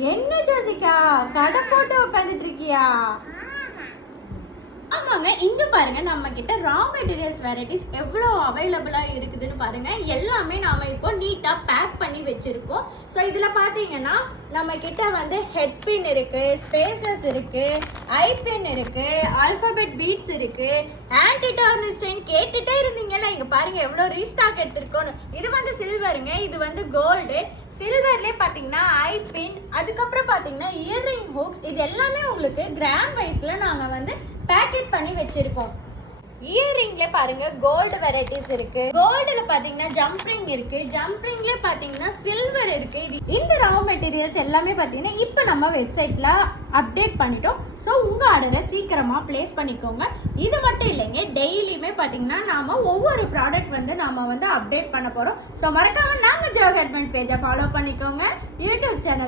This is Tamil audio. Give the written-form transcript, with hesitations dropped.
என்ன ஜோசிகா கடை போட்டு உட்காந்துட்டு இருக்கியா? ஆமாங்க, இங்க பாருங்க நம்ம கிட்ட ரா மெட்டீரியல்ஸ் வெரைட்டிஸ் எவ்வளோ அவைலபிளா இருக்குதுன்னு பாருங்க. எல்லாமே நாம இப்போ நீட்டா பேக் பண்ணி வச்சிருக்கோம். ஸோ இதுல பாத்தீங்கன்னா நம்ம கிட்ட வந்து ஹெட் பின் இருக்கு, ஸ்பேசஸ் இருக்கு, ஐ பின் இருக்கு, ஆல்பபெட் பீட்ஸ் இருக்கு, ஆன்டி டார்னிஷ் செயின் கேட்டுட்டே இருந்தீங்கல்ல, இங்க பாருங்க எவ்வளோ ரீஸ்டாக் எடுத்திருக்கோன்னு. இது வந்து சில்வருங்க, இது வந்து கோல்டு. சில்வர்லேயே பார்த்தீங்கன்னா ஐ பின், அதுக்கப்புறம் பார்த்தீங்கன்னா இயர்ரிங் ஹூக்ஸ், இது எல்லாமே உங்களுக்கு கிராம் வைஸில் நாங்கள் வந்து பேக்கெட் பண்ணி வச்சிருக்கோம். இயர்ரிங்ல பாருங்க கோல்டு வெரைட்டிஸ் இருக்கு. கோல்டுல பாத்தீங்கன்னா ஜம்ப்ரிங் இருக்கு. ஜம்ப்ரிங்ல பாத்தீங்கன்னா சில்வர் இருக்கு. இந்த ரா மெட்டீரியல்ஸ் எல்லாமே பாத்தீங்கன்னா இப்போ நம்ம வெப்சைட்ல அப்டேட் பண்ணிட்டோம். ஸோ உங்க ஆர்டரை சீக்கிரமா பிளேஸ் பண்ணிக்கோங்க. இது மட்டும் இல்லைங்க, டெய்லியுமே பாத்தீங்கன்னா நாம ஒவ்வொரு ப்ராடக்ட் வந்து நாம வந்து அப்டேட் பண்ண போறோம். ஸோ மறக்காம நம்ம ஜோ ஹெட்மெண்ட் பேஜை ஃபாலோ பண்ணிக்கோங்க. YouTube channel